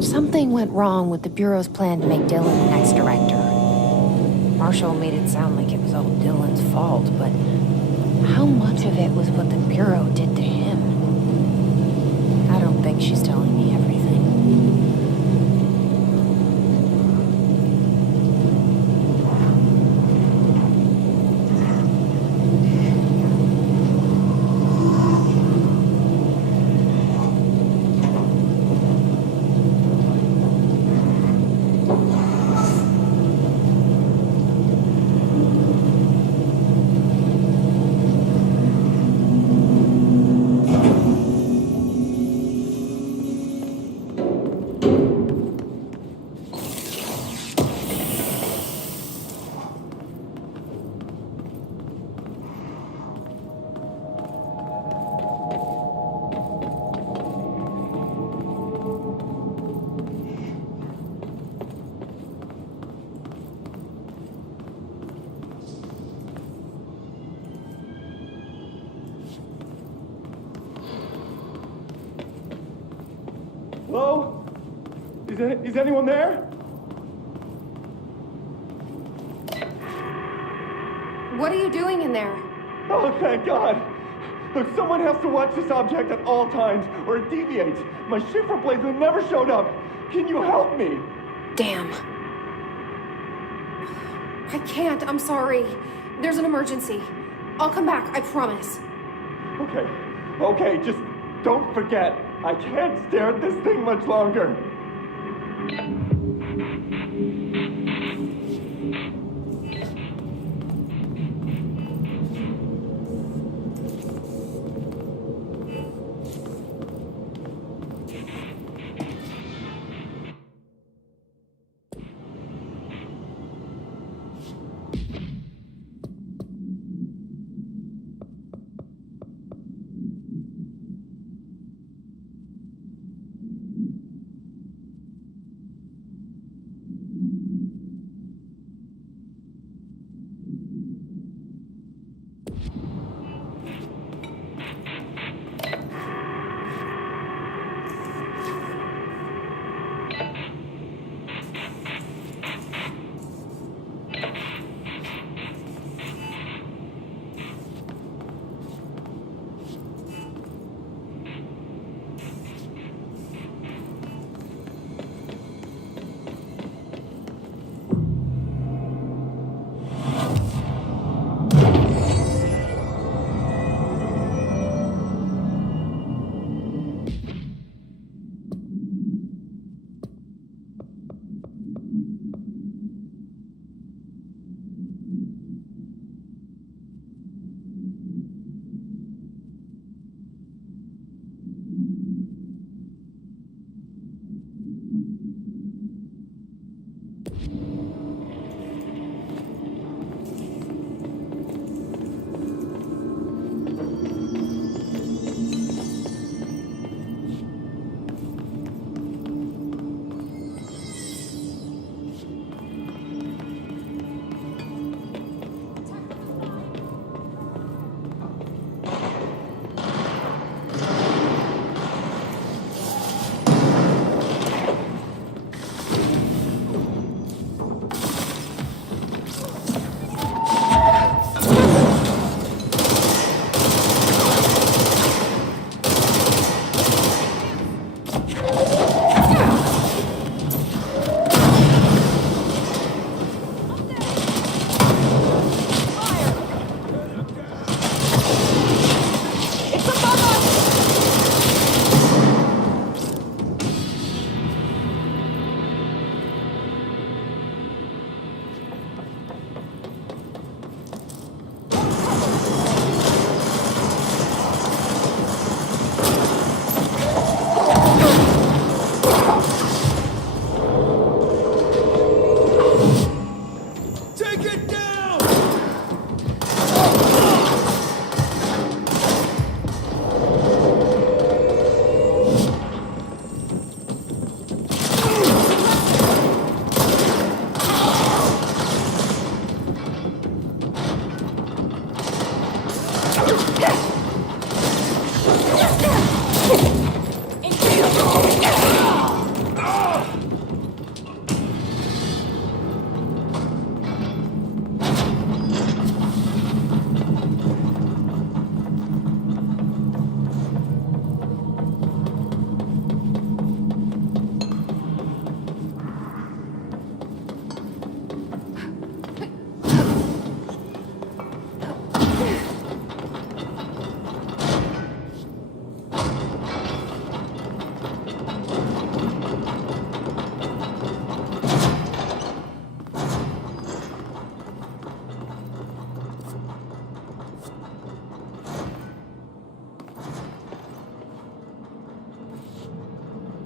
Something went wrong with the Bureau's plan to make Dylan the next director. Marshall made it sound like it was all Dylan's fault, but how much of it was what the Bureau did to him? I don't think she's telling me everything. Hello? Is anyone there? What are you doing in there? Oh, thank God. Look, someone has to watch this object at all times, or it deviates. My shifter blazer never showed up. Can you help me? Damn. I can't, I'm sorry. There's an emergency. I'll come back, I promise. Okay, just don't forget. I can't stare at this thing much longer.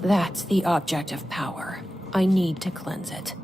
That's the object of power. I need to cleanse it.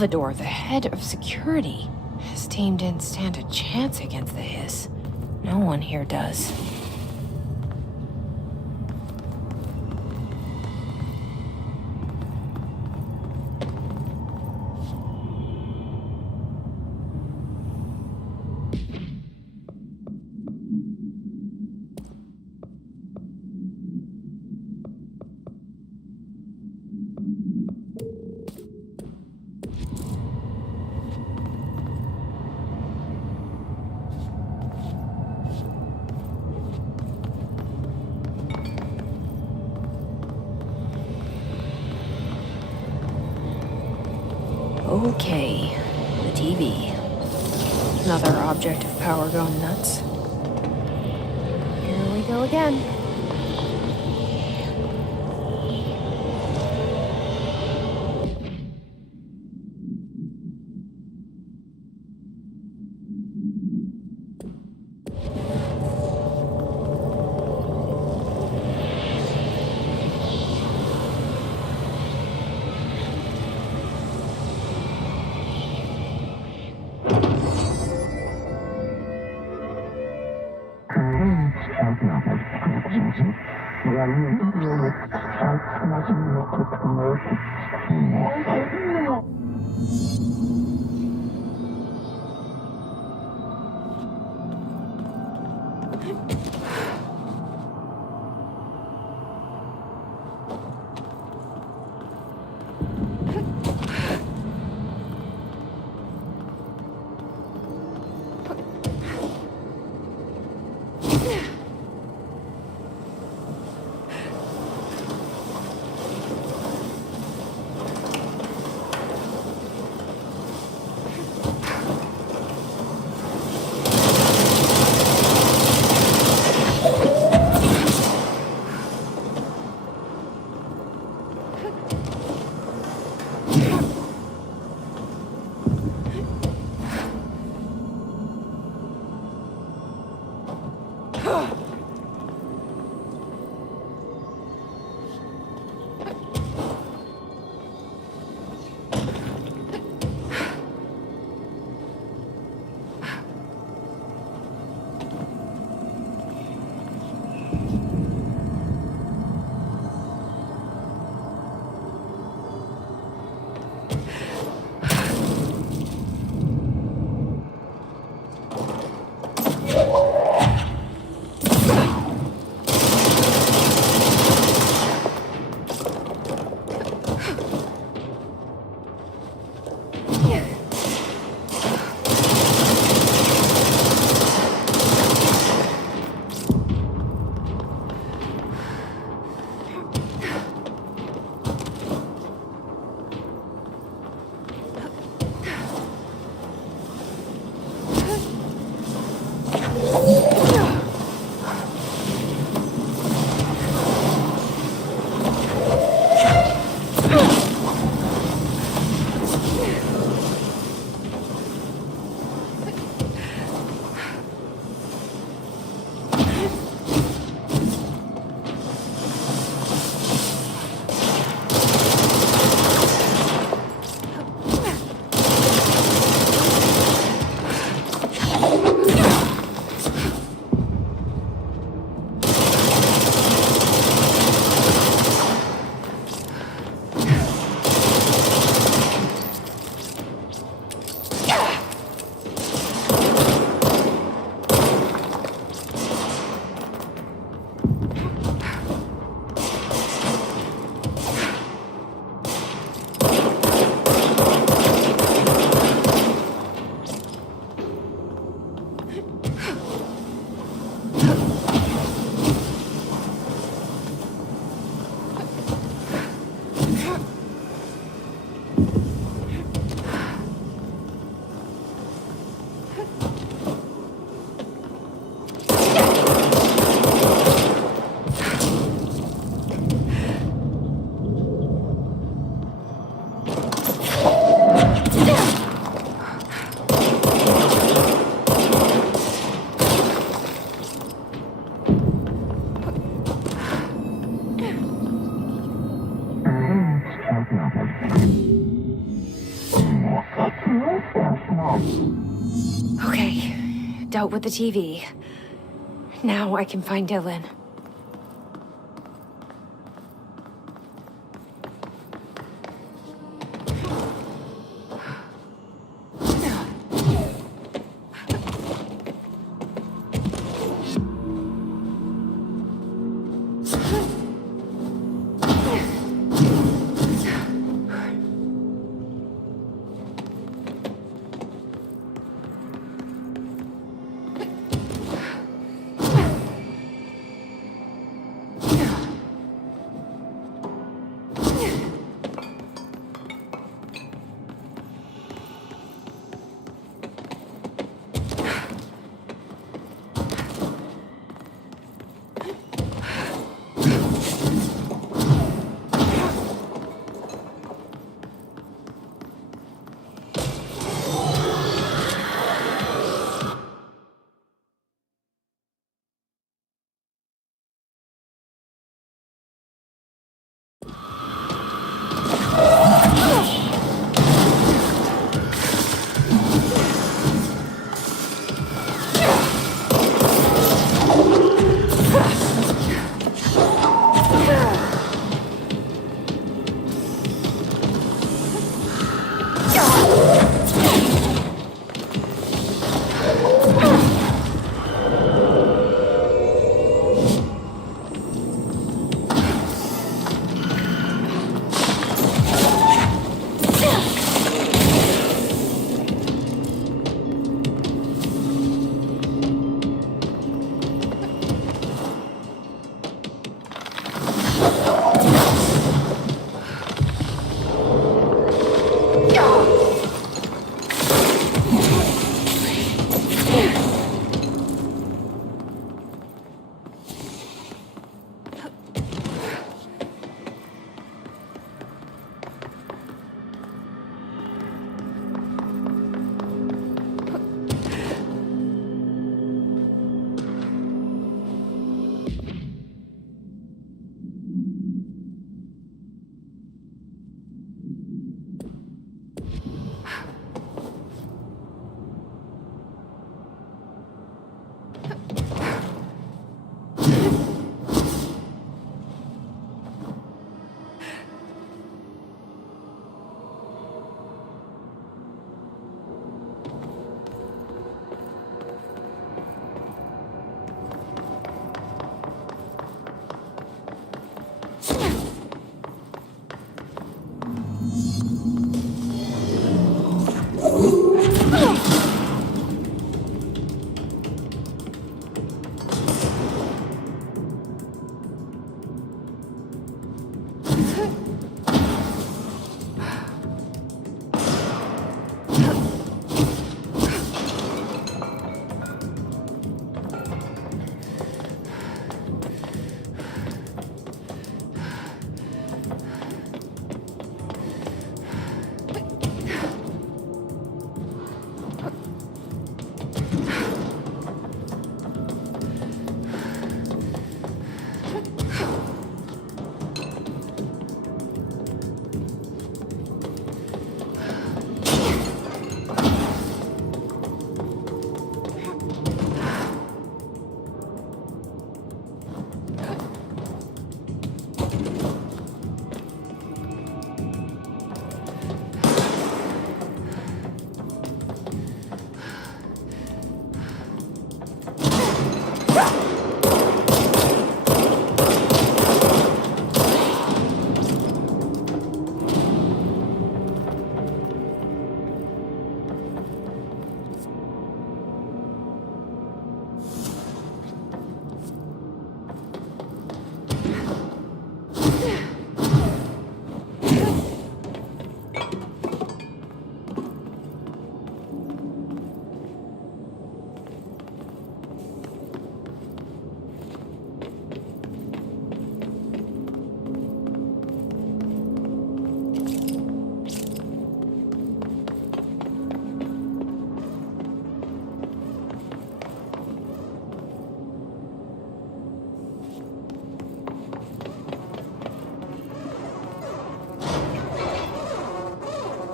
Salvador, the head of security. His team didn't stand a chance against the Hiss. No one here does. Okay, the TV. Another object of power gone nuts. Here we go again. Dealt with the TV. Now I can find Dylan.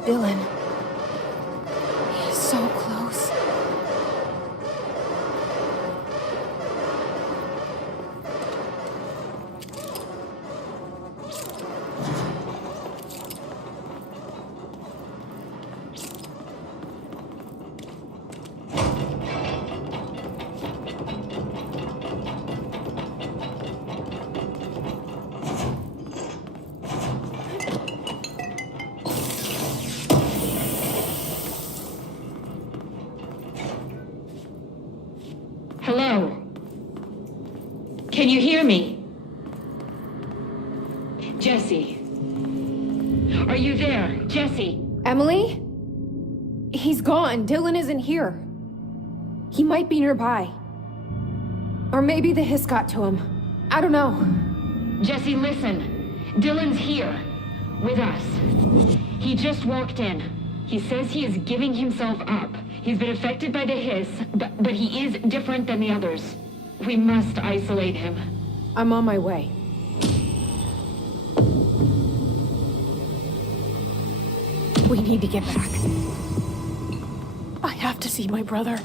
Dylan. He's so close. Hello? Can you hear me? Jesse? Are you there? Jesse? Emily? He's gone. Dylan isn't here. He might be nearby. Or maybe the hiss got to him. I don't know. Jesse, listen. Dylan's here. With us. He just walked in. He says he is giving himself up. He's been affected by the hiss, but he is different than the others. We must isolate him. I'm on my way. We need to get back. I have to see my brother.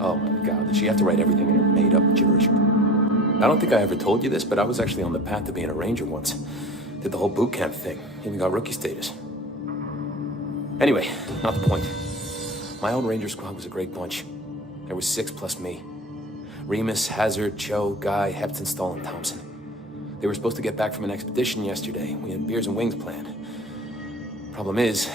Oh my God, did she have to write everything in her made-up gibberish? I don't think I ever told you this, but I was actually on the path to being a ranger once. Did the whole boot camp thing, even got rookie status. Anyway, not the point. My old ranger squad was a great bunch. There was 6 plus me. Remus, Hazard, Cho, Guy, Hepton, Stahl, and Thompson. They were supposed to get back from an expedition yesterday. We had beers and wings planned. Problem is,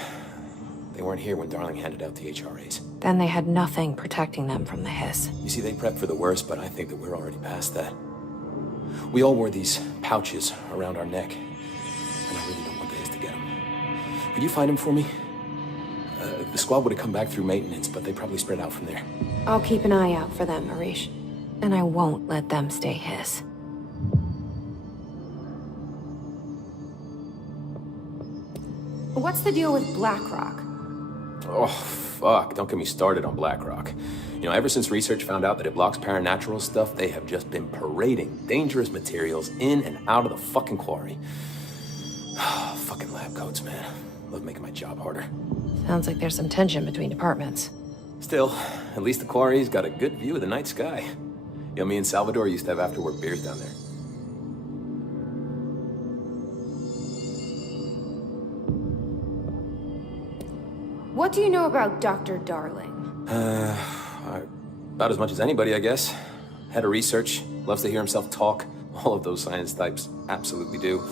they weren't here when Darling handed out the HRAs. Then they had nothing protecting them from the hiss. You see, they prepped for the worst, but I think that we're already past that. We all wore these pouches around our neck, and I really don't want the hiss to get them. Could you find them for me? The squad would have come back through maintenance, but they probably spread out from there. I'll keep an eye out for them, Arish. And I won't let them stay hiss. What's the deal with BlackRock? Oh, fuck. Don't get me started on BlackRock. You know, ever since research found out that it blocks paranatural stuff, they have just been parading dangerous materials in and out of the fucking quarry. Fucking lab coats, man. Love making my job harder. Sounds like there's some tension between departments. Still, at least the quarry's got a good view of the night sky. You know, me and Salvador used to have after-work beers down there. What do you know about Dr. Darling? About as much as anybody, I guess. Head of research, loves to hear himself talk. All of those science types absolutely do.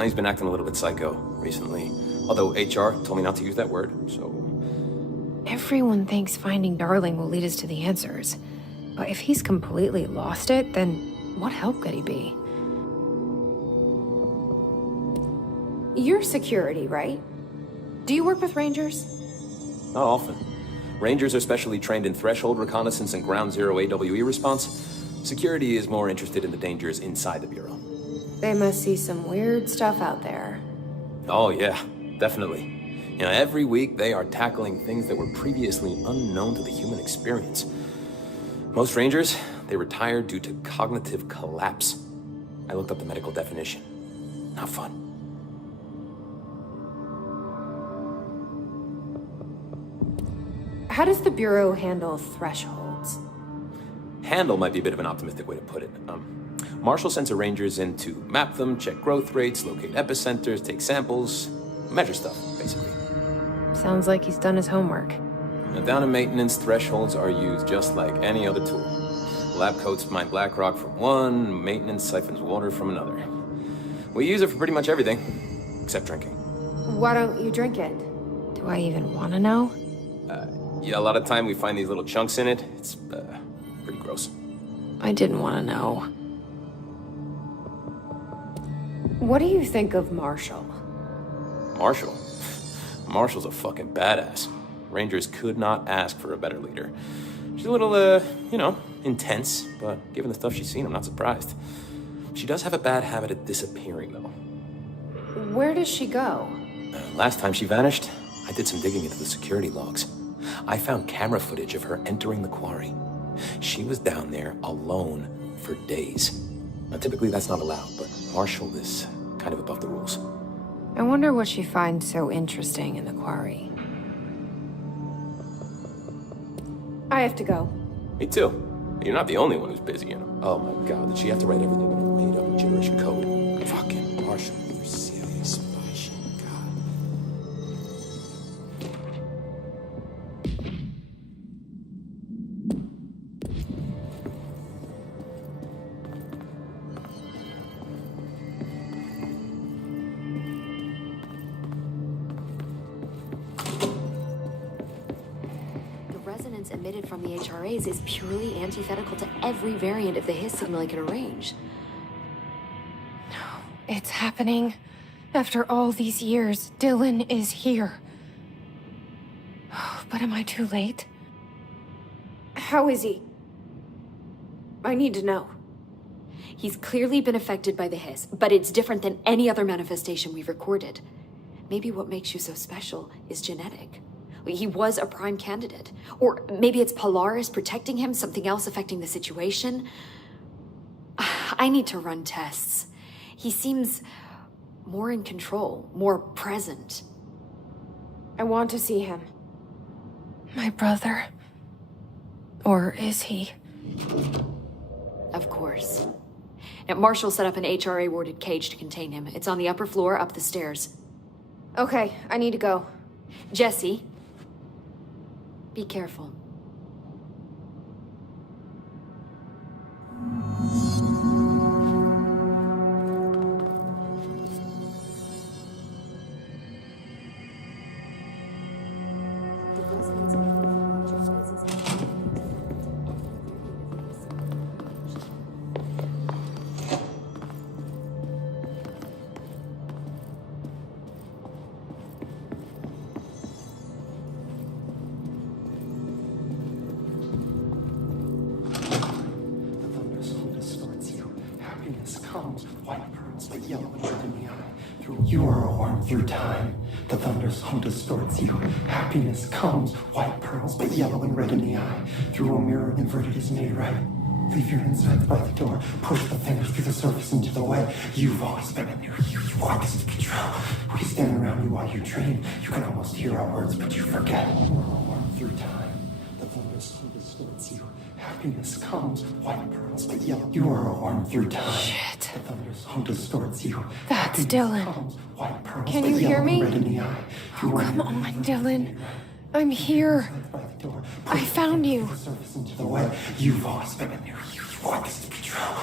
He's been acting a little bit psycho recently. Although HR told me not to use that word, so... Everyone thinks finding Darling will lead us to the answers. But if he's completely lost it, then what help could he be? You're security, right? Do you work with Rangers? Not often. Rangers are specially trained in threshold reconnaissance and ground zero AWE response. Security is more interested in the dangers inside the Bureau. They must see some weird stuff out there. Oh yeah, definitely. You know, every week they are tackling things that were previously unknown to the human experience. Most Rangers, they retire due to cognitive collapse. I looked up the medical definition. Not fun. How does the Bureau handle thresholds? Handle might be a bit of an optimistic way to put it. Marshall sends her Rangers in to map them, check growth rates, locate epicenters, take samples, measure stuff, basically. Sounds like he's done his homework. Now, down in maintenance, thresholds are used just like any other tool. Lab coats mine black rock from one, maintenance siphons water from another. We use it for pretty much everything, except drinking. Why don't you drink it? Do I even want to know? Yeah, a lot of time we find these little chunks in it. It's pretty gross. I didn't want to know. What do you think of Marshall? Marshall? Marshall's a fucking badass. Rangers could not ask for a better leader. She's a little, you know, intense, but given the stuff she's seen, I'm not surprised. She does have a bad habit of disappearing, though. Where does she go? Last time she vanished, I did some digging into the security logs. I found camera footage of her entering the quarry. She was down there alone for days. Now, typically that's not allowed, but Marshall is kind of above the rules. I wonder what she finds so interesting in the quarry. I have to go. Me too. You're not the only one who's busy, you know. Oh my God, did she have to write everything in her made-up gibberish? Generation code. Fucking Marshall, you're serious. Marshall, God. The resonance emitted from the HRAs is purely antithetical to every variant of the Hiss signal I can arrange. It's happening. After all these years, Dylan is here. But am I too late? How is he? I need to know. He's clearly been affected by the Hiss, but it's different than any other manifestation we've recorded. Maybe what makes you so special is genetic. He was a prime candidate. Or maybe it's Polaris protecting him, something else affecting the situation. I need to run tests. He seems more in control, more present. I want to see him. My brother. Or is he? Of course. Now, Marshall set up an HRA-warded cage to contain him. It's on the upper floor, up the stairs. Okay, I need to go. Jesse, be careful. You are a worm through time. The thunderstorm distorts you. Happiness comes, white pearls, but yellow and red in the eye. Through a mirror inverted is made right. Leave your insides by the door. Push the fingers through the surface into the wet. You've always been in there. You walk as control. We stand around you while you dream. You can almost hear our words, but you forget. You are a worm through time. The thunderstorm distorts you. Happiness comes, white pearls, but yellow. You are a worm through time. Shit. The thunderstorm distorts you. That's Happiness Dylan. comes, white pearls, Can but you hear yellow me? and red in the eye. Oh, come on, Dylan. I'm here. I found you. You've always been in there. You walk as control.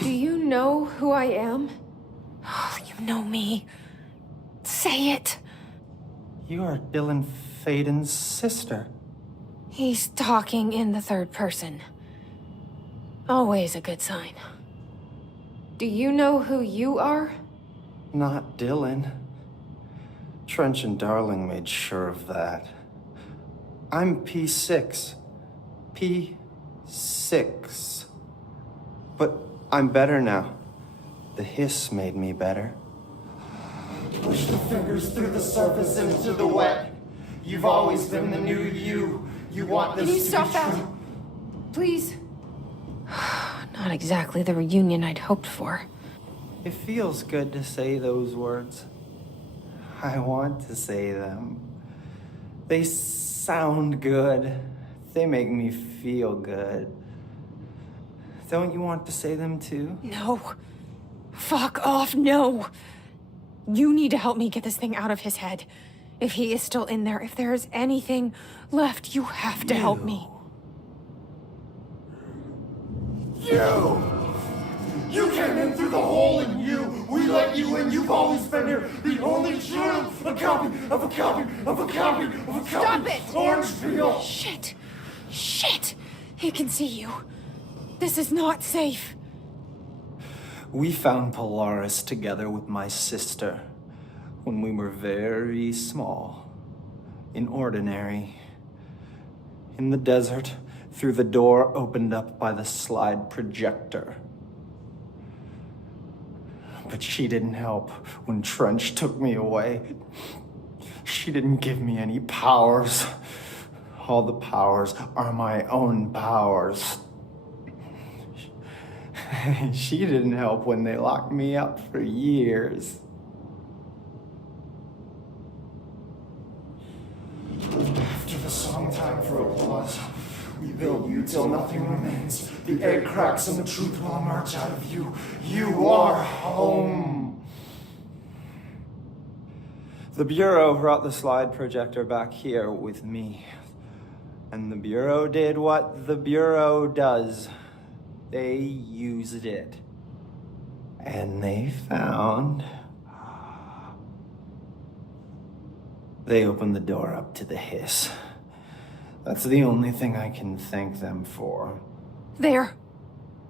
Do you know who I am? Oh, you know me. Say it. You are Dylan Faden's sister. He's talking in the third person. Always a good sign. Do you know who you are? Not Dylan. Trench and Darling made sure of that. I'm P6. P6. But I'm better now. The Hiss made me better. Push the fingers through the surface into the wet. You've always been the new you. You want this Can you to stop be that? true. Please. Not exactly the reunion I'd hoped for. It feels good to say those words. I want to say them. They sound good. They make me feel good. Don't you want to say them too? No. Fuck off, no. You need to help me get this thing out of his head. If he is still in there, if there is anything left, you have to help me. You came in through the hole in you. We let you in. You've always been here. The only true. A copy of a copy of a copy of a copy. Stop it! Orange peel. Shit. Shit. He can see you. This is not safe. We found Polaris together with my sister when we were very small, in Ordinary, in the desert, through the door opened up by the slide projector. But she didn't help when Trench took me away. She didn't give me any powers. All the powers are my own powers. She didn't help when they locked me up for years. After the song Time for Applause, we built you till nothing remains. The egg cracks and the truth will emerge out of you. You are home. The Bureau brought the slide projector back here with me. And the Bureau did what the Bureau does. They used it. And they found... They opened the door up to the hiss. That's the only thing I can thank them for. There.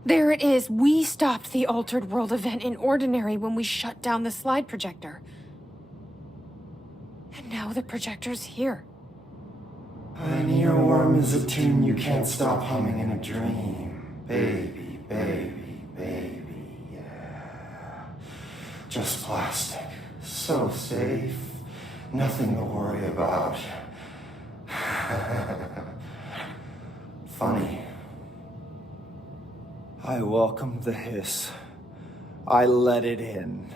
There it is. We stopped the Altered World event in Ordinary when we shut down the slide projector. And now the projector's here. An earworm is a tune you can't stop humming in a dream. Baby, baby, baby, yeah. Just plastic. So safe. Nothing to worry about. Funny. I welcomed the hiss. I let it in.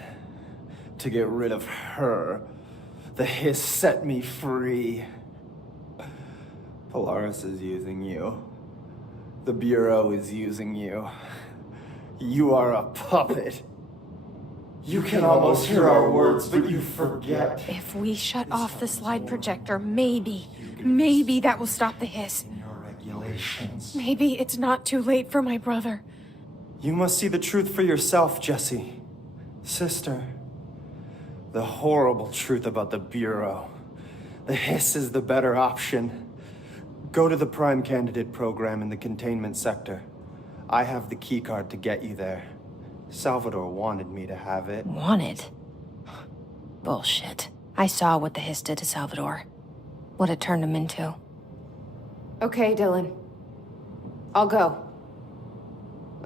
To get rid of her. The hiss set me free. Polaris is using you. The Bureau is using you. You are a puppet. You can almost hear our words, but you forget. If we shut off the slide projector, maybe that will stop the hiss. Your regulations. Maybe it's not too late for my brother. You must see the truth for yourself, Jesse. Sister. The horrible truth about the Bureau. The hiss is the better option. Go to the Prime Candidate program in the containment sector. I have the keycard to get you there. Salvador wanted me to have it. Wanted? Bullshit. I saw what the hiss did to Salvador. What it turned him into. Okay, Dylan. I'll go.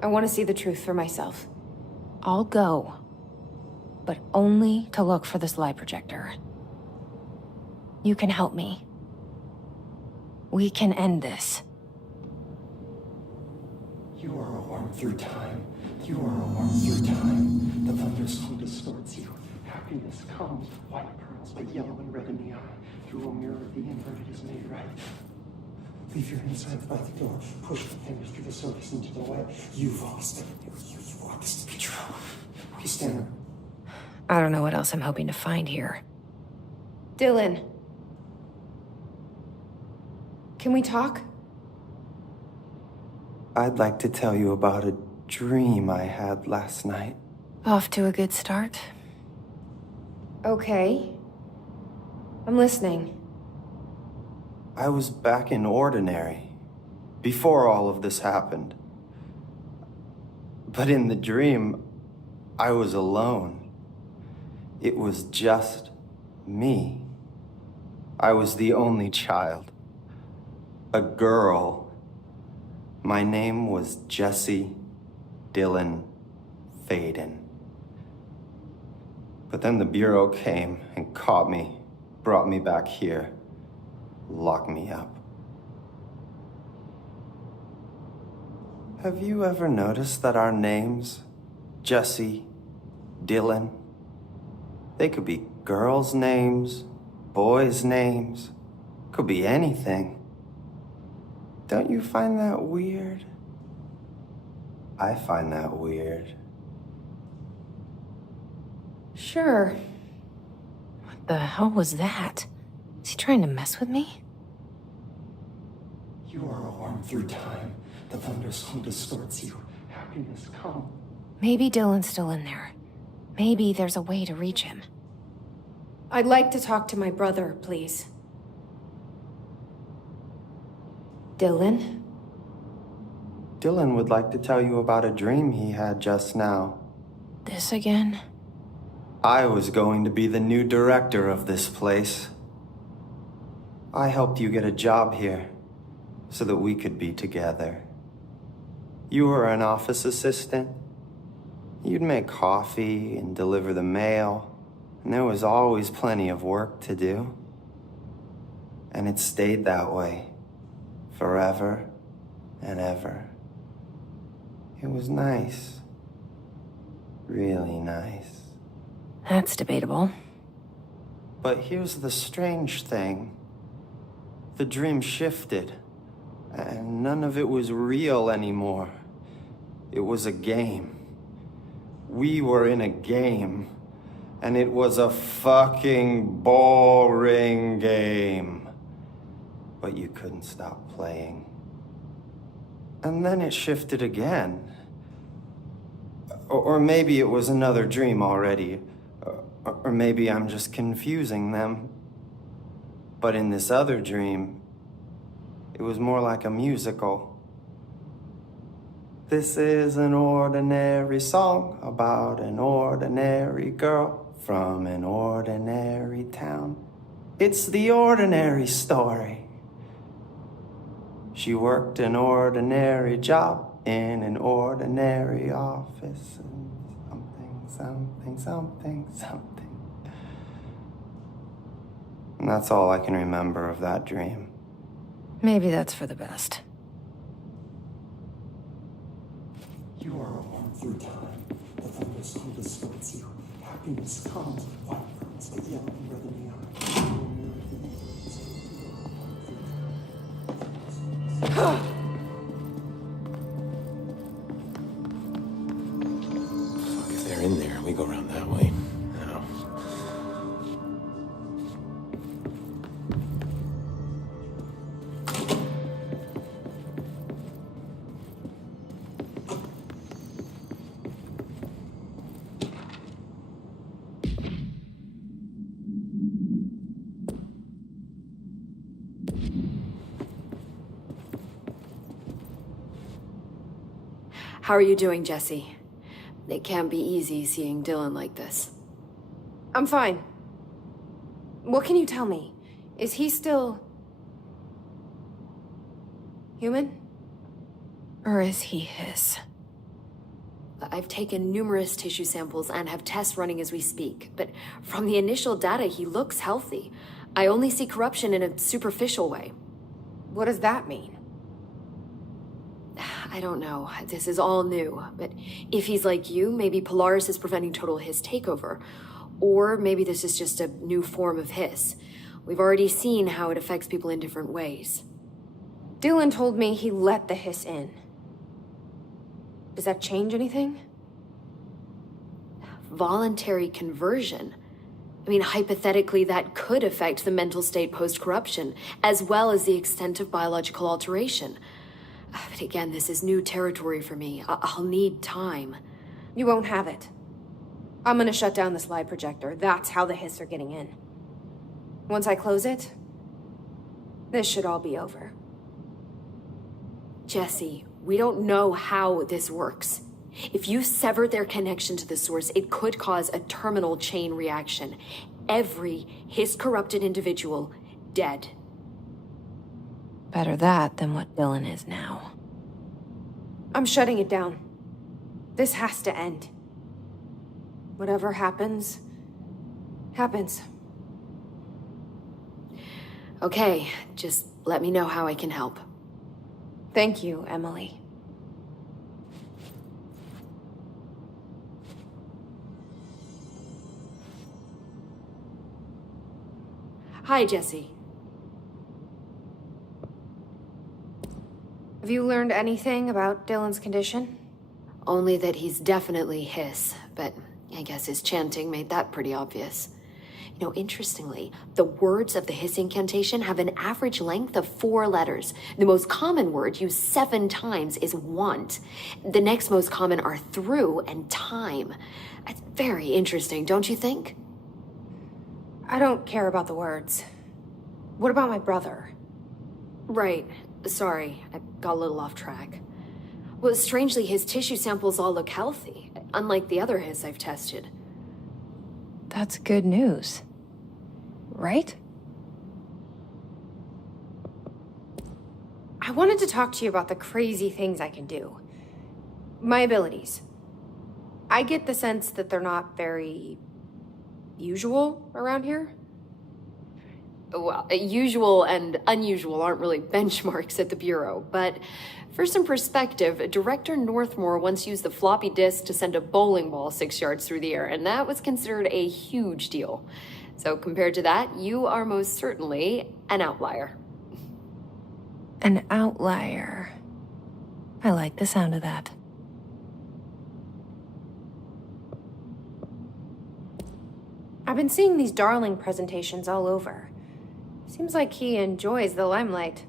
I want to see the truth for myself. I'll go. But only to look for the slide projector. You can help me. We can end this. You are a worm through time. You are a worm through time. The thunderstorm distorts you. Happiness comes, white pearls, but yellow and red in the eye. Through a mirror, the inverted is made right. Leave your insides by the door. Push the fingers through the surface into the web. You've lost it. You want this to be true. We stand. I don't know what else I'm hoping to find here. Dylan. Can we talk? I'd like to tell you about a dream I had last night. Off to a good start. Okay. I'm listening. I was back in Ordinary, before all of this happened. But in the dream, I was alone. It was just me. I was the only child. A girl. My name was Jesse Dylan Faden. But then the Bureau came and caught me, brought me back here, locked me up. Have you ever noticed that our names, Jesse, Dylan, they could be girls' names, boys' names, could be anything. Don't you find that weird? I find that weird. Sure. What the hell was that? Is he trying to mess with me? You are a worm through time. The thunderstorm distorts you. Happiness comes. Maybe Dylan's still in there. Maybe there's a way to reach him. I'd like to talk to my brother, please. Dylan? Dylan would like to tell you about a dream he had just now. This again? I was going to be the new director of this place. I helped you get a job here, so that we could be together. You were an office assistant. You'd make coffee and deliver the mail, and there was always plenty of work to do. And it stayed that way, forever and ever. It was nice. Really nice. That's debatable. But here's the strange thing. The dream shifted. And none of it was real anymore. It was a game. We were in a game. And it was a fucking boring game. But you couldn't stop playing. And then it shifted again. Or maybe it was another dream already. Or maybe I'm just confusing them. But in this other dream, it was more like a musical. This is an ordinary song about an ordinary girl from an ordinary town. It's the ordinary story. She worked an ordinary job in an ordinary office. And something. And that's all I can remember of that dream. Maybe that's for the best. You are a walk through time. The thunders hum distorts you. Happiness comes, white pearls, but yellow and red in the eye. Fuck, if they're in there, we go around that way. No. How are you doing, Jesse? It can't be easy seeing Dylan like this. I'm fine. What can you tell me? Is he still... human? Or is he his? I've taken numerous tissue samples and have tests running as we speak, but from the initial data, he looks healthy. I only see corruption in a superficial way. What does that mean? I don't know. This is all new, but if he's like you, maybe Polaris is preventing total Hiss takeover. Or maybe this is just a new form of Hiss. We've already seen how it affects people in different ways. Dylan told me he let the hiss in. Does that change anything? Voluntary conversion. I mean, hypothetically, that could affect the mental state post-corruption, as well as the extent of biological alteration. But again, this is new territory for me. I'll need time. You won't have it. I'm gonna shut down this live projector. That's how the hiss are getting in. Once I close it, this should all be over. Jesse, we don't know how this works. If you sever their connection to the source, it could cause a terminal chain reaction. Every Hiss-corrupted individual dead. Better that than what Dylan is now. I'm shutting it down. This has to end. Whatever happens, happens. Okay, just let me know how I can help. Thank you, Emily. Hi, Jesse. Have you learned anything about Dylan's condition? Only that he's definitely Hiss, but I guess his chanting made that pretty obvious. You know, interestingly, the words of the Hiss incantation have an average length of 4 letters. The most common word used 7 times is want. The next most common are through and time. It's very interesting, don't you think? I don't care about the words. What about my brother? Right. Sorry, I got a little off track. Well, strangely, his tissue samples all look healthy, unlike the other Hiss I've tested. That's good news. Right? I wanted to talk to you about the crazy things I can do. My abilities. I get the sense that they're not very usual around here. Well, usual and unusual aren't really benchmarks at the Bureau, but for some perspective, Director Northmore once used the floppy disk to send a bowling ball 6 yards through the air, and that was considered a huge deal. So compared to that, you are most certainly an outlier. An outlier. I like the sound of that. I've been seeing these Darling presentations all over. Seems like he enjoys the limelight.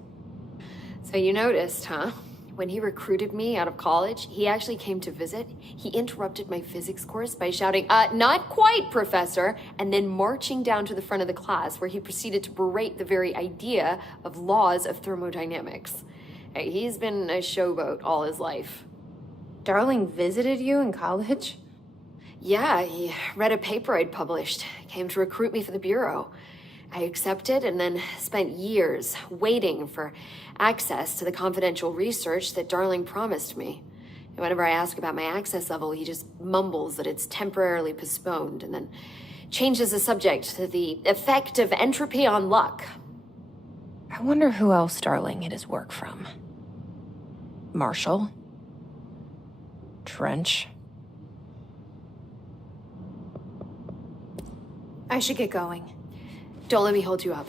So you noticed, huh? When he recruited me out of college, he actually came to visit. He interrupted my physics course by shouting, not quite, Professor, and then marching down to the front of the class where he proceeded to berate the very idea of laws of thermodynamics. Hey, he's been a showboat all his life. Darling visited you in college? Yeah, he read a paper I'd published, came to recruit me for the Bureau. I accepted and then spent years waiting for access to the confidential research that Darling promised me. And whenever I ask about my access level, he just mumbles that it's temporarily postponed and then changes the subject to the effect of entropy on luck. I wonder who else Darling hid his work from. Marshall? Trench? I should get going. Don't let me hold you up.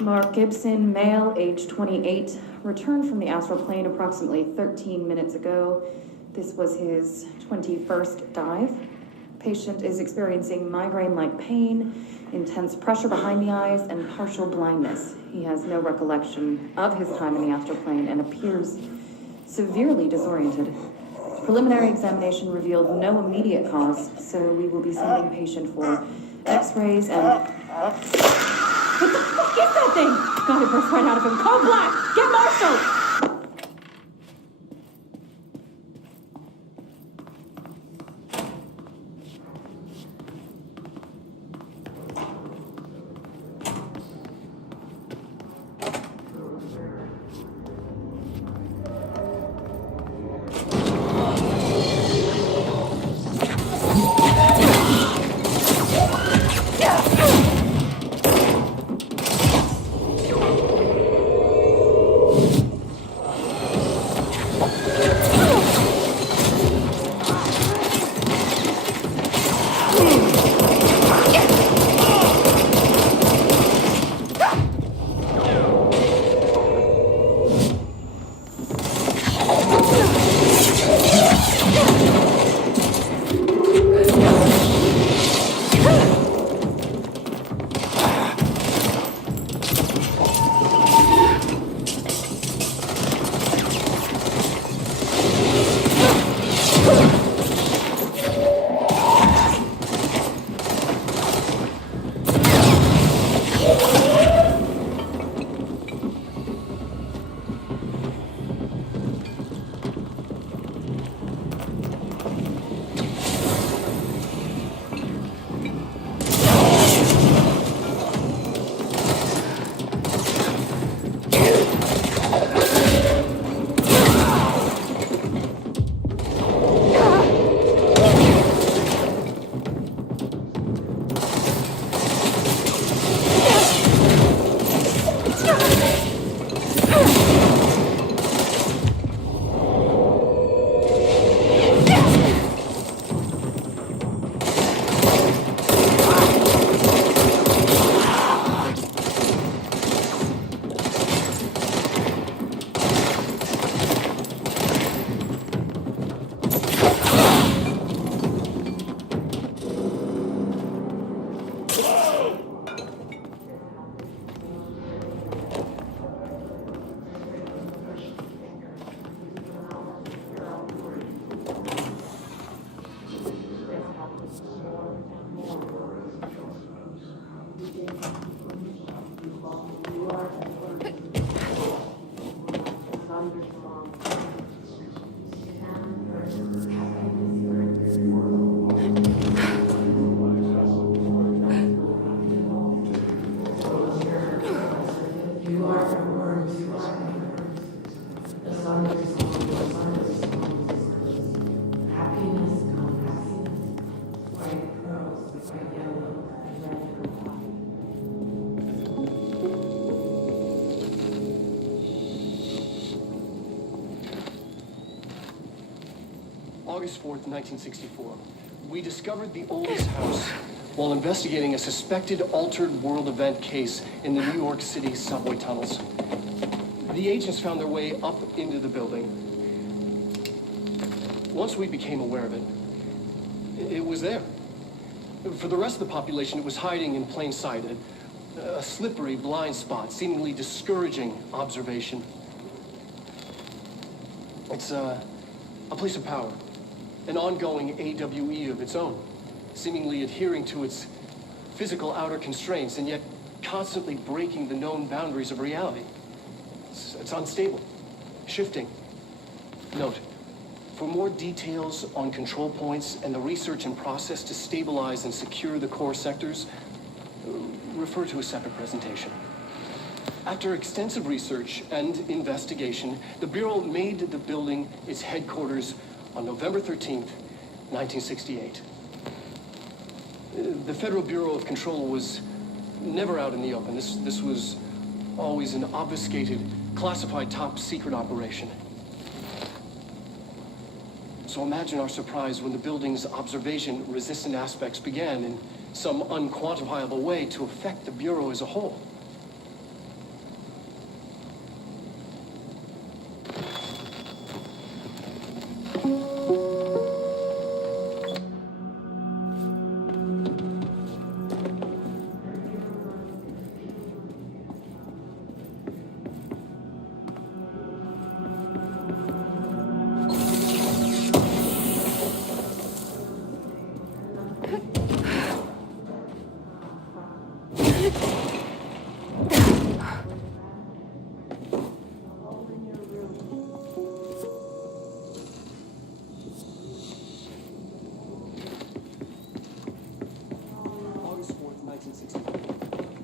Mark Gibson, male, age 28, returned from the astral plane approximately 13 minutes ago. This was his 21st dive. Patient is experiencing migraine-like pain, intense pressure behind the eyes, and partial blindness. He has no recollection of his time in the astral plane and appears severely disoriented. Preliminary examination revealed no immediate cause, so we will be sending patient for x-rays and... What the fuck is that thing? God, it burst right out of him. Code black! Get Marshall! August 4th, 1964, we discovered the oldest house while investigating a suspected altered world event case in the New York City subway tunnels. The agents found their way up into the building. Once we became aware of it, it was there. For the rest of the population, it was hiding in plain sight, a slippery blind spot, seemingly discouraging observation. It's a place of power, an ongoing AWE of its own, seemingly adhering to its physical outer constraints and yet constantly breaking the known boundaries of reality. It's unstable, shifting. Note, for more details on control points and the research and process to stabilize and secure the core sectors, refer to a separate presentation. After extensive research and investigation, the Bureau made the building its headquarters on November 13th, 1968. The Federal Bureau of Control was never out in the open. This was always an obfuscated, classified top secret operation. So imagine our surprise when the building's observation-resistant aspects began in some unquantifiable way to affect the Bureau as a whole.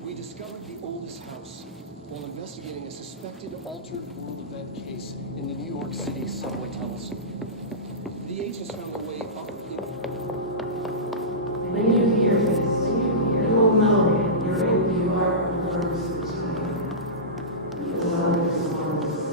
We discovered the oldest house while investigating a suspected altered world event case in the New York City subway tunnels. The agents found their way up in... When you hear this, you will know that you're in New York purposes. Because I just want to say,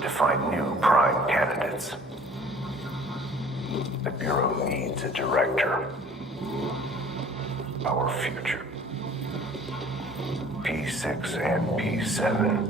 to find new prime candidates. The Bureau needs a director. Our future. P6 and P7.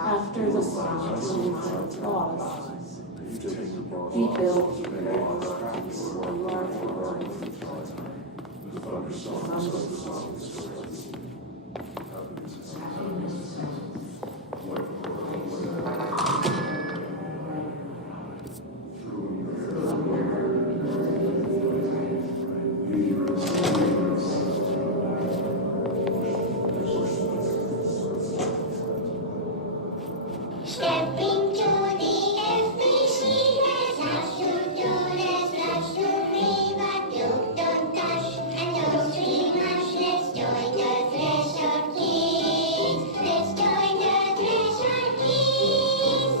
After the sounds were lost, he built a larger building. Stepping to the FBC, there's lots to do, there's lots to read, but don't touch and don't scream much. Let's join the Thresher Kids. Let's join the Thresher Kids.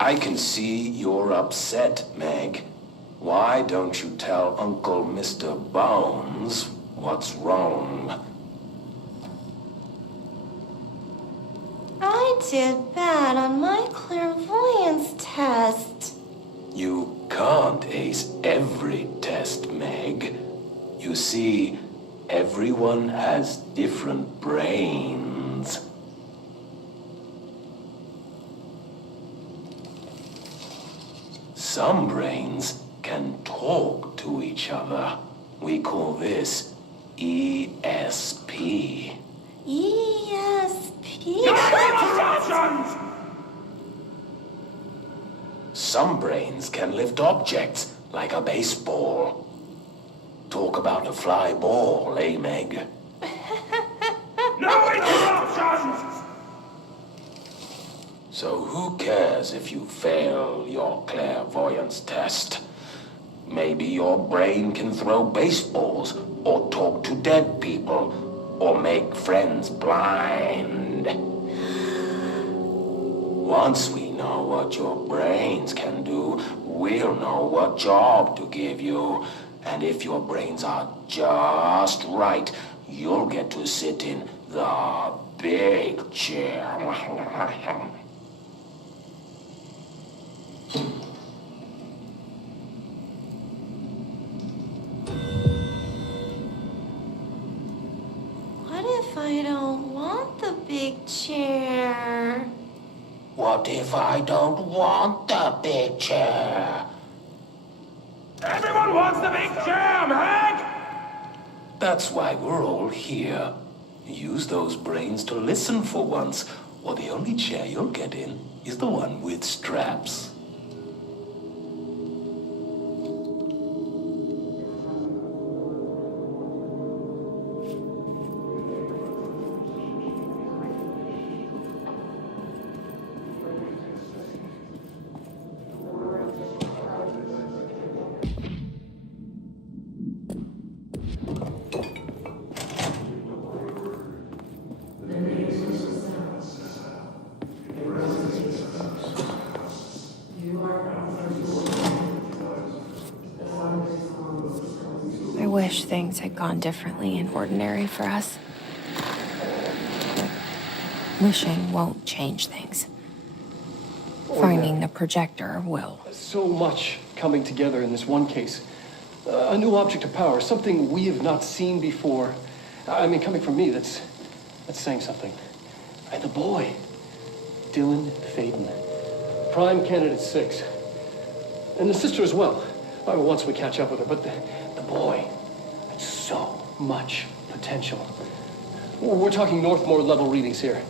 I can see you're upset, Meg. Why don't you tell Uncle Mr. Bones what's wrong? I did bad on my clairvoyance test. You can't ace every test, Meg. You see, everyone has different brains. Some brains can talk to each other. We call this ESP. ESP? Some brains can lift objects like a baseball. Talk about a fly ball, eh, Meg? No interruptions! So who cares if you fail your clairvoyance test? Maybe your brain can throw baseballs, or talk to dead people, or make friends blind. Once we know what your brains can do, we'll know what job to give you. And if your brains are just right, you'll get to sit in the big chair. What if I don't want the big chair? What if I don't want the big chair? Everyone wants the big chair, Meg! That's why we're all here. Use those brains to listen for once, or the only chair you'll get in is the one with straps. I wish things had gone differently and ordinary for us. But wishing won't change things. Finding the projector will. So much coming together in this one case. A new object of power, something we have not seen before. I mean, coming from me, that's saying something. And the boy, Dylan Faden, prime candidate 6. And the sister as well. Once we catch up with her, but the boy, so much potential. We're talking Northmore level readings here.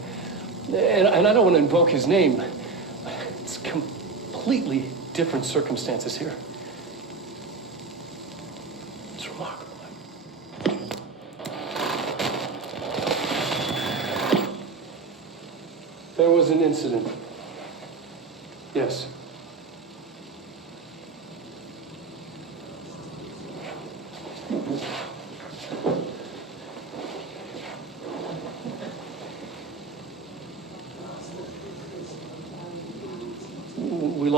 And I don't want to invoke his name. It's completely different circumstances here. It's remarkable. There was an incident. Yes.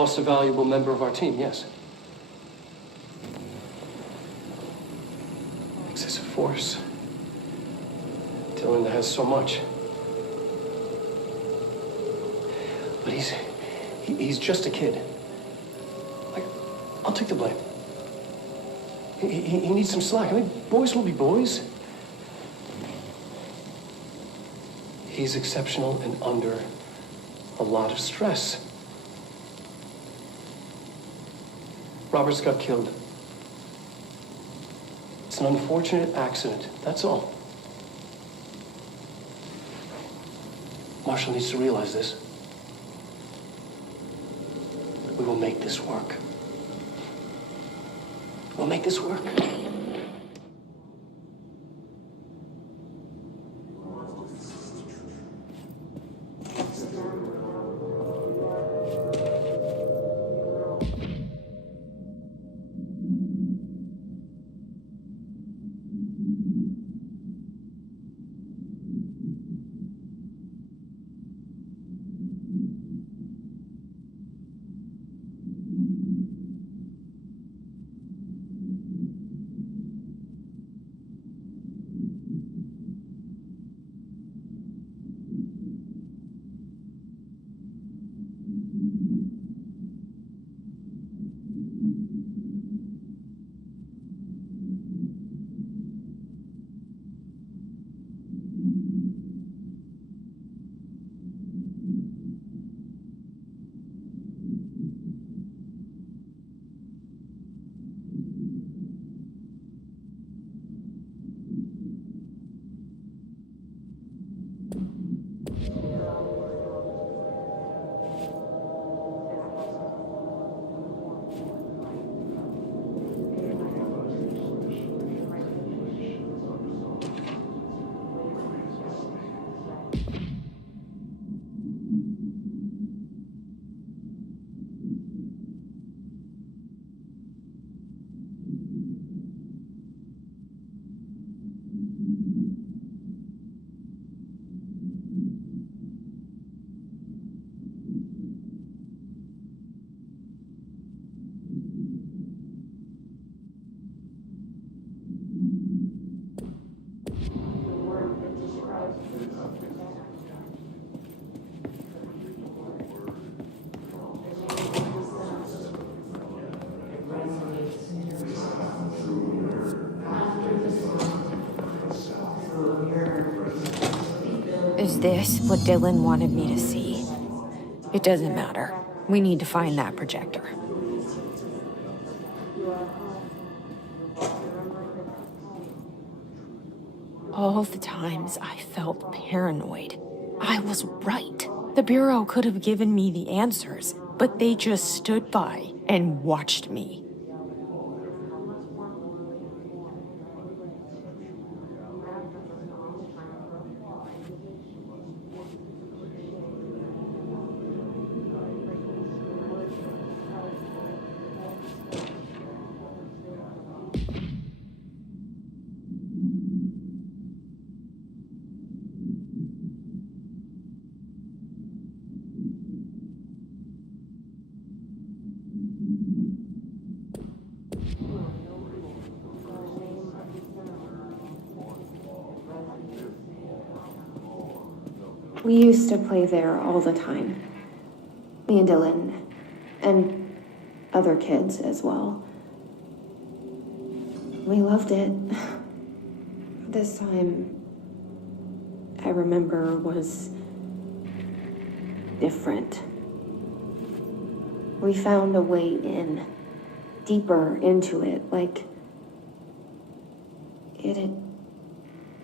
lost a valuable member of our team, yes. Excessive force. Dylan has so much. But he's just a kid. I'll take the blame. He needs some slack. I mean, boys will be boys. He's exceptional and under a lot of stress. Roberts got killed. It's an unfortunate accident, that's all. Marshall needs to realize this. We will make this work. We'll make this work. Is this what Dylan wanted me to see? It doesn't matter. We need to find that projector. All the times I felt paranoid, I was right. The Bureau could have given me the answers, but they just stood by and watched me. We used to play there all the time. Me and Dylan, and other kids as well. We loved it. This time, I remember, was different. We found a way in, deeper into it, like it had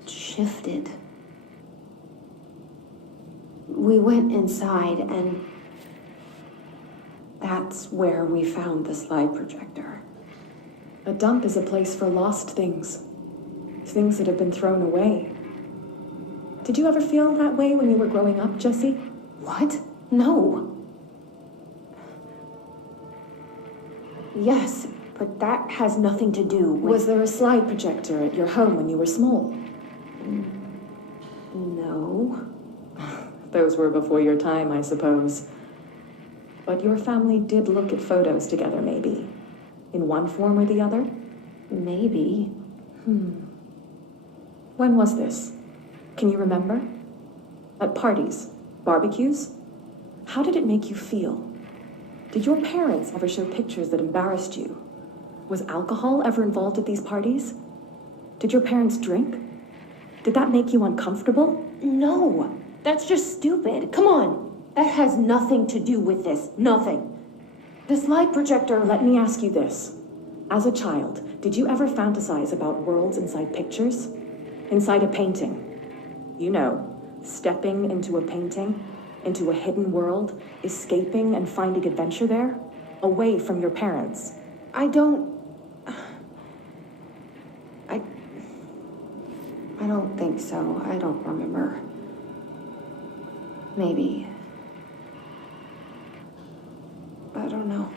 shifted. We went inside, and that's where we found the slide projector. A dump is a place for lost things. Things that have been thrown away. Did you ever feel that way when you were growing up, Jesse? What? No. Yes, but that has nothing to do with... Was there a slide projector at your home when you were small? No. Those were before your time, I suppose. But your family did look at photos together, maybe. In one form or the other? Maybe. When was this? Can you remember? At parties? Barbecues? How did it make you feel? Did your parents ever show pictures that embarrassed you? Was alcohol ever involved at these parties? Did your parents drink? Did that make you uncomfortable? No, that's just stupid. Come on. That has nothing to do with this. Nothing. The slide projector, let me ask you this. As a child, did you ever fantasize about worlds inside pictures? Inside a painting? You know, stepping into a painting, into a hidden world, escaping and finding adventure there, away from your parents. I don't think so. I don't remember. Maybe. I don't know.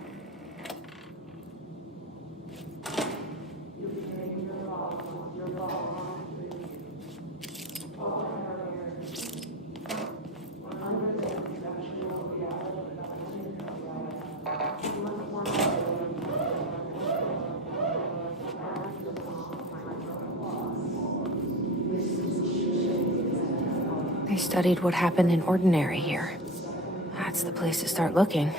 They studied what happened in Ordinary here. That's the place to start looking.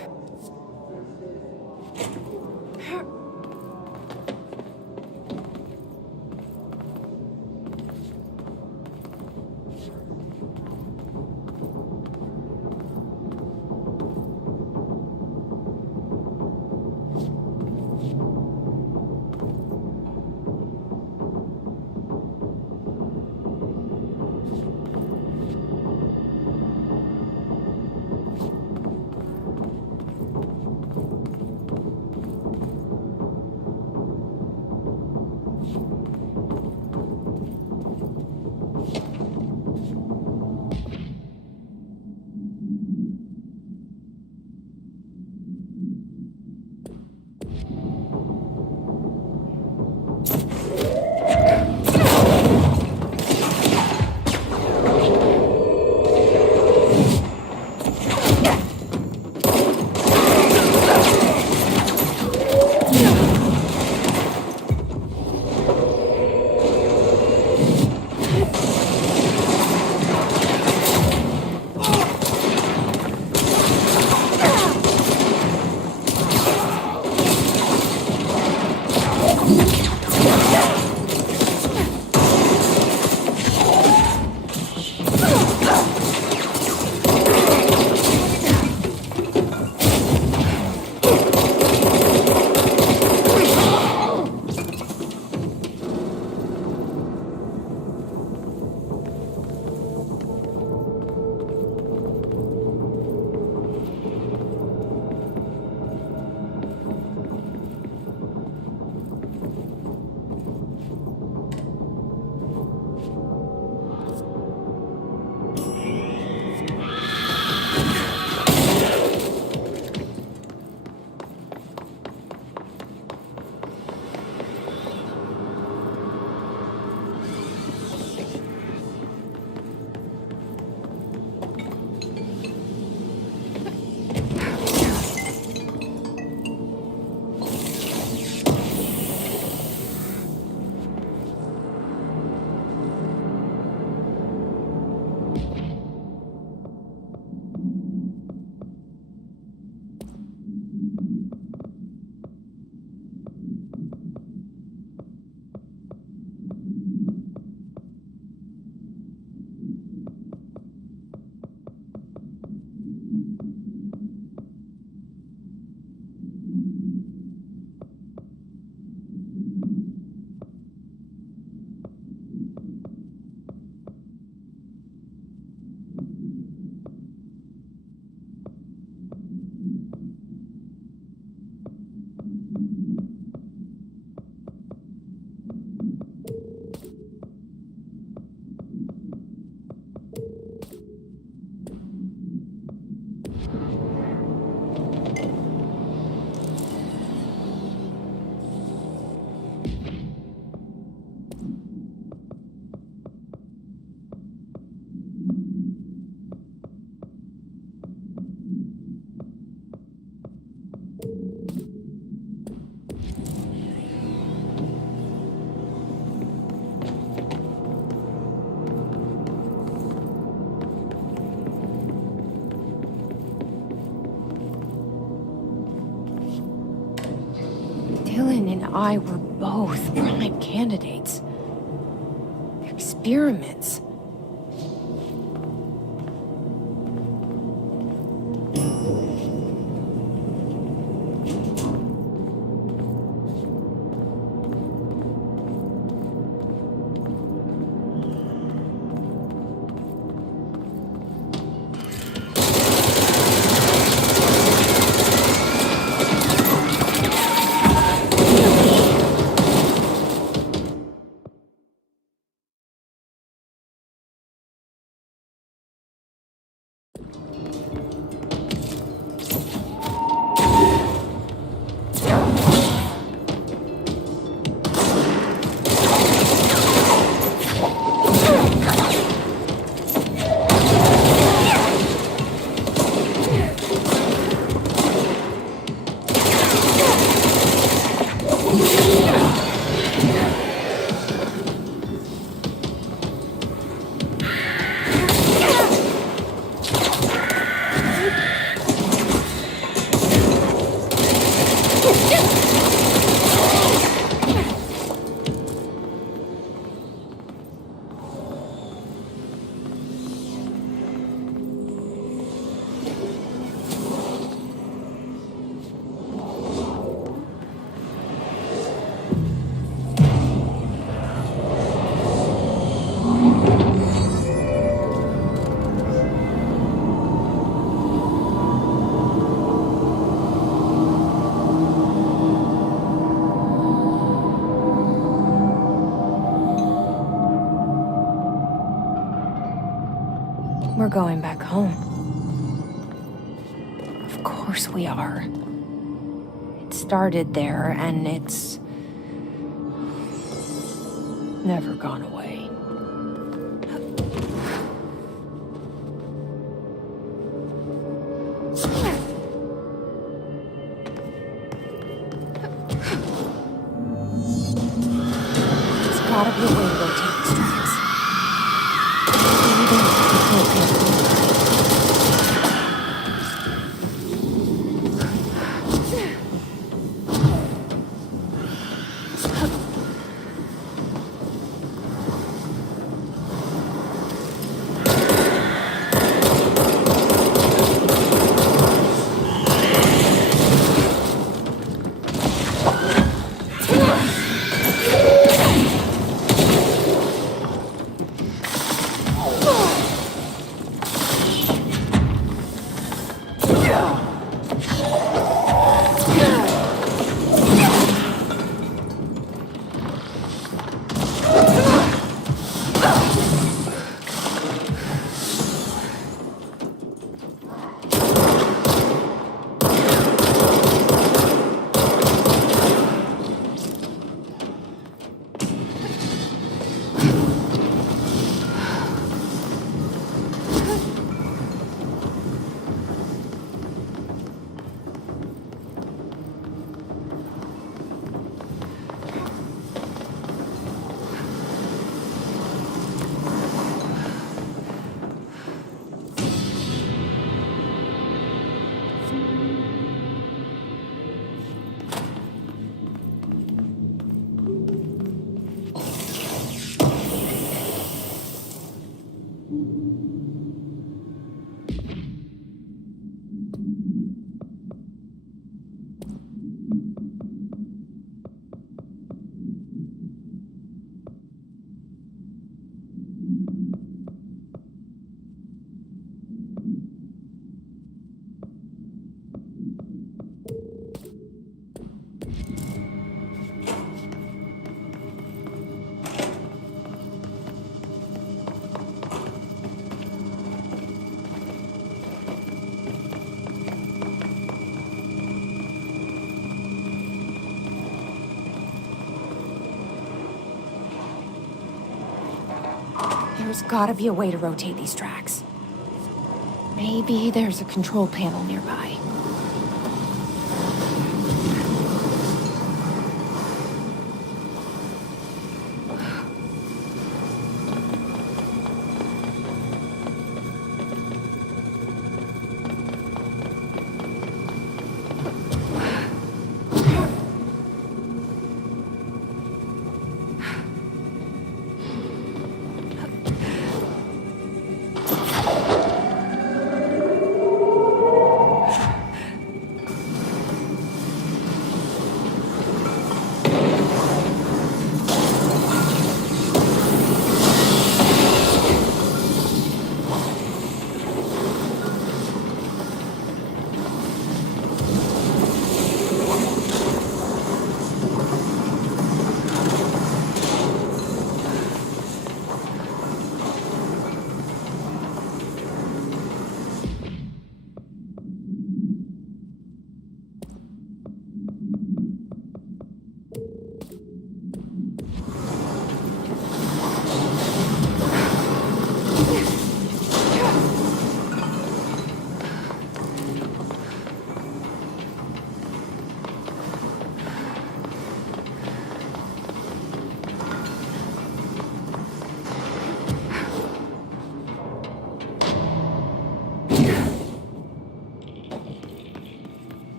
I were both prime candidates. Experiments. We're going back home. Of course we are. It started there, and it's never gone away. There's gotta be a way to rotate these tracks. Maybe there's a control panel. There's gotta be a way to rotate these tracks. Maybe there's a control panel nearby.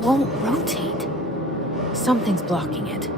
won't rotate. Something's blocking it.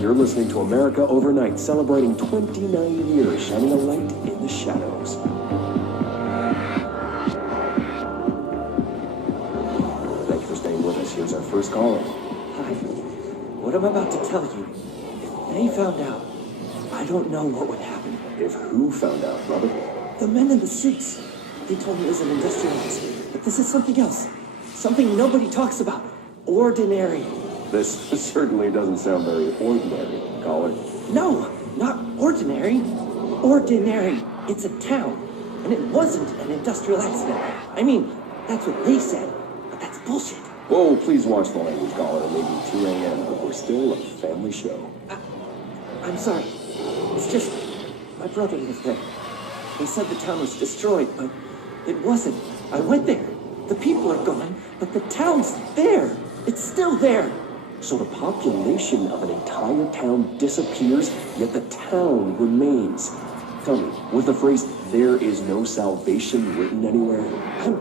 You're listening to America Overnight, celebrating 29 years, shining a light in the shadows. Thank you for staying with us. Here's our first caller. Hi. What I'm about to tell you, if they found out, I don't know what would happen. If who found out, brother? The men in the suits. They told me it was an industrial accident, but this is something else. Something nobody talks about. Ordinary. This certainly doesn't sound very ordinary, caller. No, not ordinary. Ordinary. It's a town. And it wasn't an industrial accident. I mean, that's what they said, but that's bullshit. Whoa, please watch the language, caller. It may be 2 a.m., but we're still a family show. I'm sorry. It's just, my brother was there. They said the town was destroyed, but it wasn't. I went there. The people are gone, but the town's there. It's still there. So the population of an entire town disappears, yet the town remains. Tell me, was the phrase, "there is no salvation," written anywhere? I'm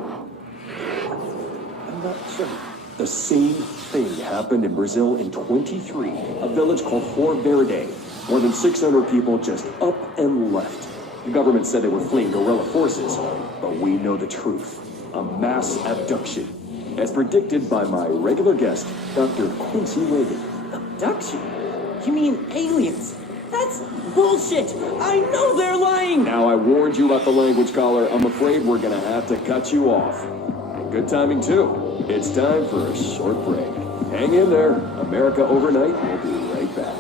not sure. The same thing happened in Brazil in 23, a village called Flor Verde. More than 600 people just up and left. The government said they were fleeing guerrilla forces, but we know the truth. A mass abduction. As predicted by my regular guest, Dr. Quincy Reagan. Abduction? You mean aliens? That's bullshit! I know they're lying! Now I warned you about the language, caller. I'm afraid we're gonna have to cut you off. And good timing, too. It's time for a short break. Hang in there. America Overnight will be right back.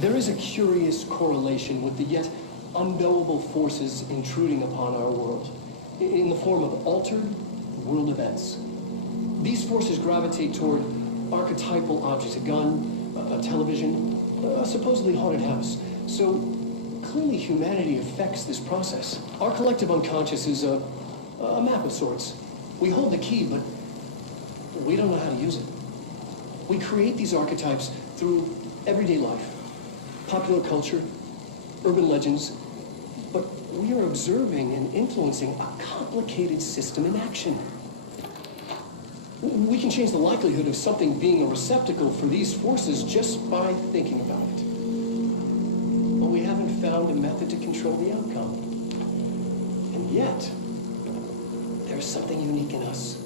There is a curious correlation with the yet unknowable forces intruding upon our world in the form of altered world events. These forces gravitate toward archetypal objects, a gun, a television, a supposedly haunted house. So clearly humanity affects this process. Our collective unconscious is a map of sorts. We hold the key, but we don't know how to use it. We create these archetypes through everyday life. Popular culture, urban legends, but we are observing and influencing a complicated system in action. We can change the likelihood of something being a receptacle for these forces just by thinking about it. But we haven't found a method to control the outcome. And yet, there's something unique in us,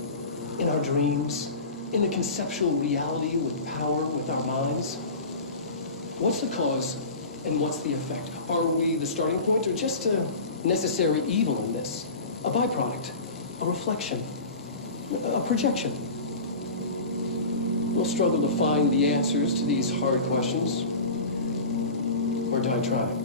in our dreams, in the conceptual reality with power with our minds. What's the cause and what's the effect? Are we the starting point or just a necessary evil in this? A byproduct, a reflection, a projection? We'll struggle to find the answers to these hard questions. Or die trying.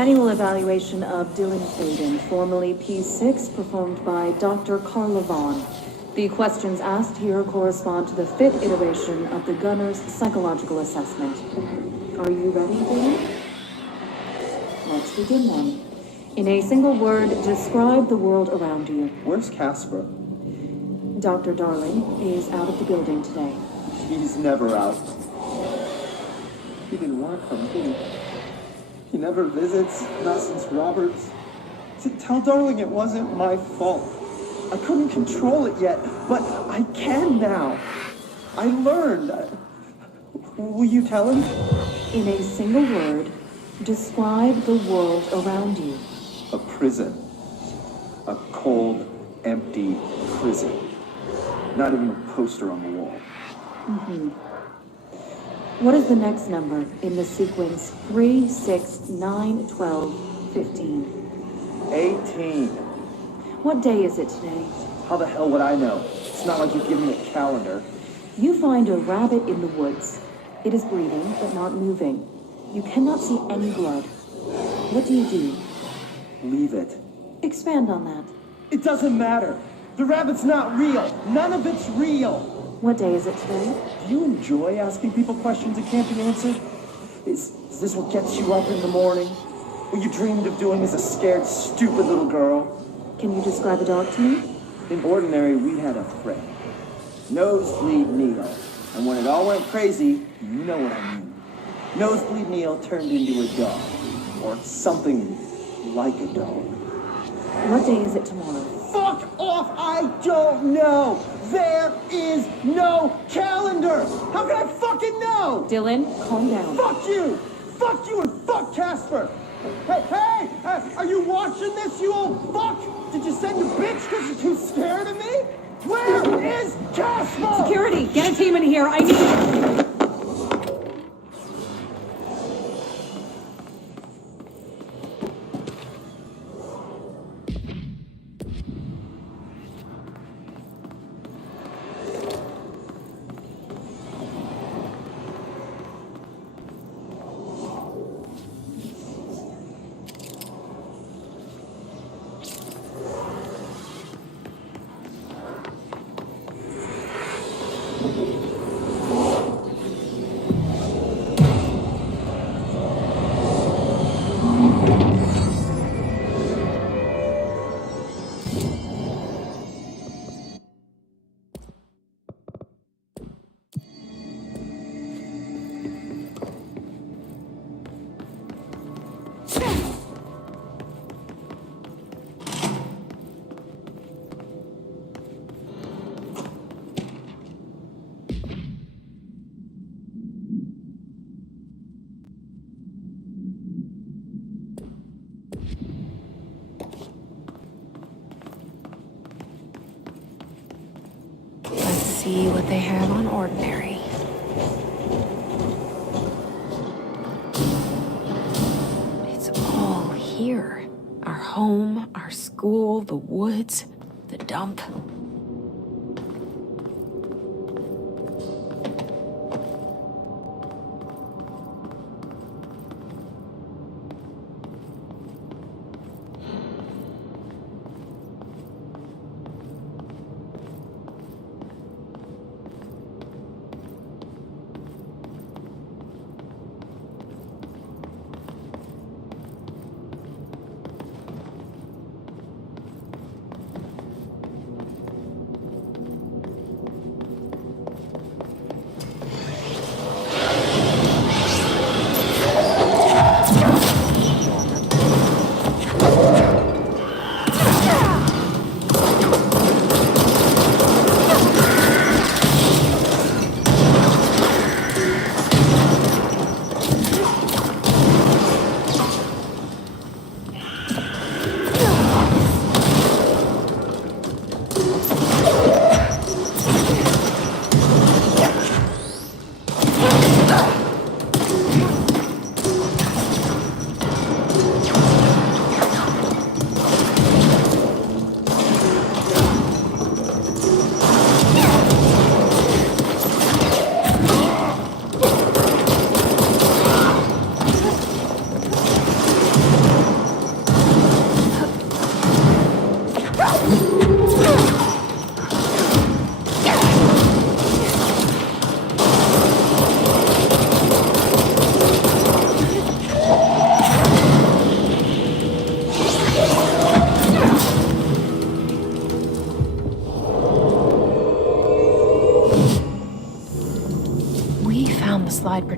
Annual evaluation of Dylan Faden, formerly P6, performed by Dr. Carla Vaughn. The questions asked here correspond to the 5th iteration of the Gunner's psychological assessment. Are you ready, Dylan? Let's begin then. In a single word, describe the world around you. Where's Casper? Dr. Darling is out of the building today. He's never out. He didn't want to come, did he? He never visits, not since Roberts. Tell Darling it wasn't my fault. I couldn't control it yet, but I can now. I learned. Will you tell him? In a single word, describe the world around you. A prison. A cold, empty prison. Not even a poster on the wall. What is the next number in the sequence 3, 6, 9, 12, 15? 18. What day is it today? How the hell would I know? It's not like you give me a calendar. You find a rabbit in the woods. It is breathing, but not moving. You cannot see any blood. What do you do? Leave it. Expand on that. It doesn't matter. The rabbit's not real. None of it's real. What day is it today? Do you enjoy asking people questions that can't be answered? Is this what gets you up in the morning? What you dreamed of doing as a scared, stupid little girl? Can you describe a dog to me? In ordinary, we had a friend. Nosebleed Neil. And when it all went crazy, you know what I mean. Nosebleed Neil turned into a dog. Or something like a dog. What day is it tomorrow? Fuck off! I don't know! There is no calendar! How can I fucking know? Dylan, calm down. Fuck you! Fuck you and fuck Casper! Hey! Are you watching this, you old fuck? Did you send your bitch because you're too scared of me? Where is Casper? Security, get a team in here. I need... See what they have on ordinary. It's all here. Our home, our school, the woods, the dump.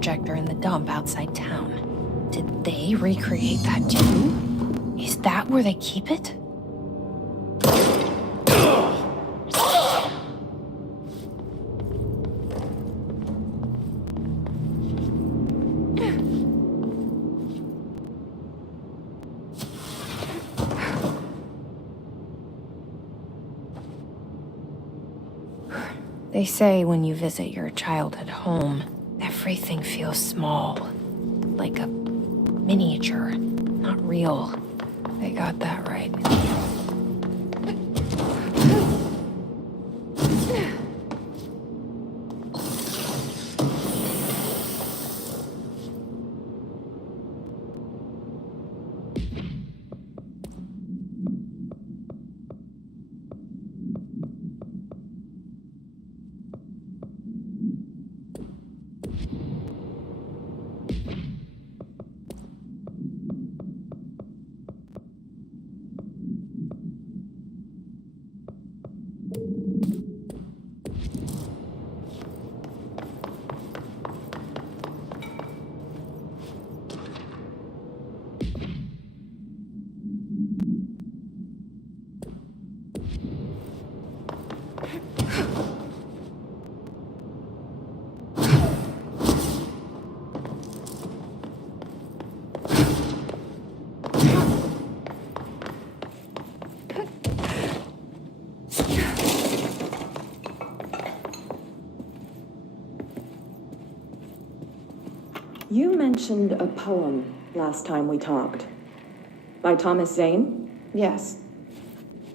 projector in the dump outside town. Did they recreate that too? Is that where they keep it? They say when you visit your childhood home, everything feels small. Like a miniature, not real. They got that right. You mentioned a poem last time we talked. By Thomas Zane? Yes.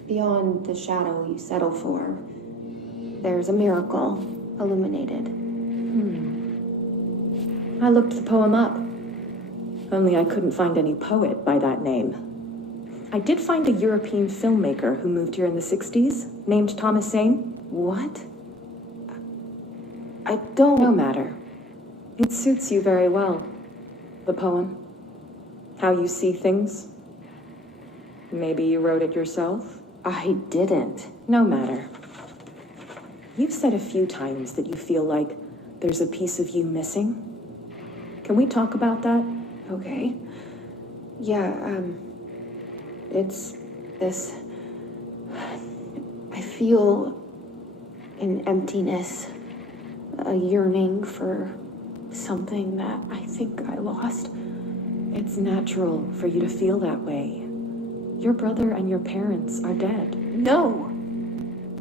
Beyond the shadow you settle for, there's a miracle illuminated. I looked the poem up. Only I couldn't find any poet by that name. I did find a European filmmaker who moved here in the 60s, named Thomas Zane. What? I don't... No matter. It suits you very well. The poem. How you see things. Maybe you wrote it yourself? I didn't. No matter. You've said a few times that you feel like there's a piece of you missing. Can we talk about that? Okay. Yeah, it's this... I feel an emptiness, a yearning for something that I think I lost. It's natural for you to feel that way. Your brother and your parents are dead. No!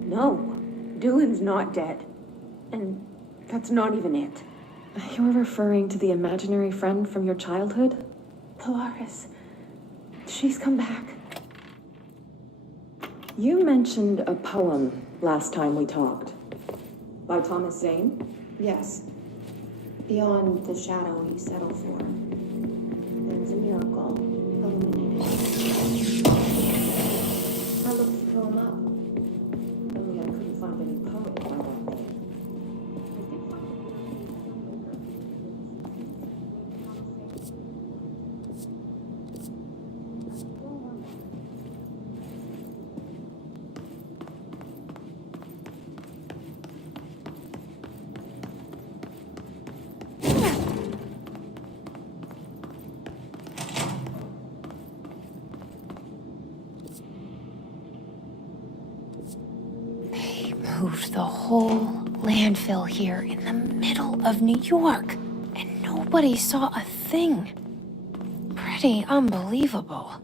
No. Dylan's not dead. And that's not even it. You're referring to the imaginary friend from your childhood? Polaris. She's come back. You mentioned a poem last time we talked. By Thomas Zane? Yes. Beyond the shadow you settle for, there's a miracle illuminated. I looked the poem up. Only I couldn't find any poet by that name. Moved the whole landfill here in the middle of New York, and nobody saw a thing. Pretty unbelievable.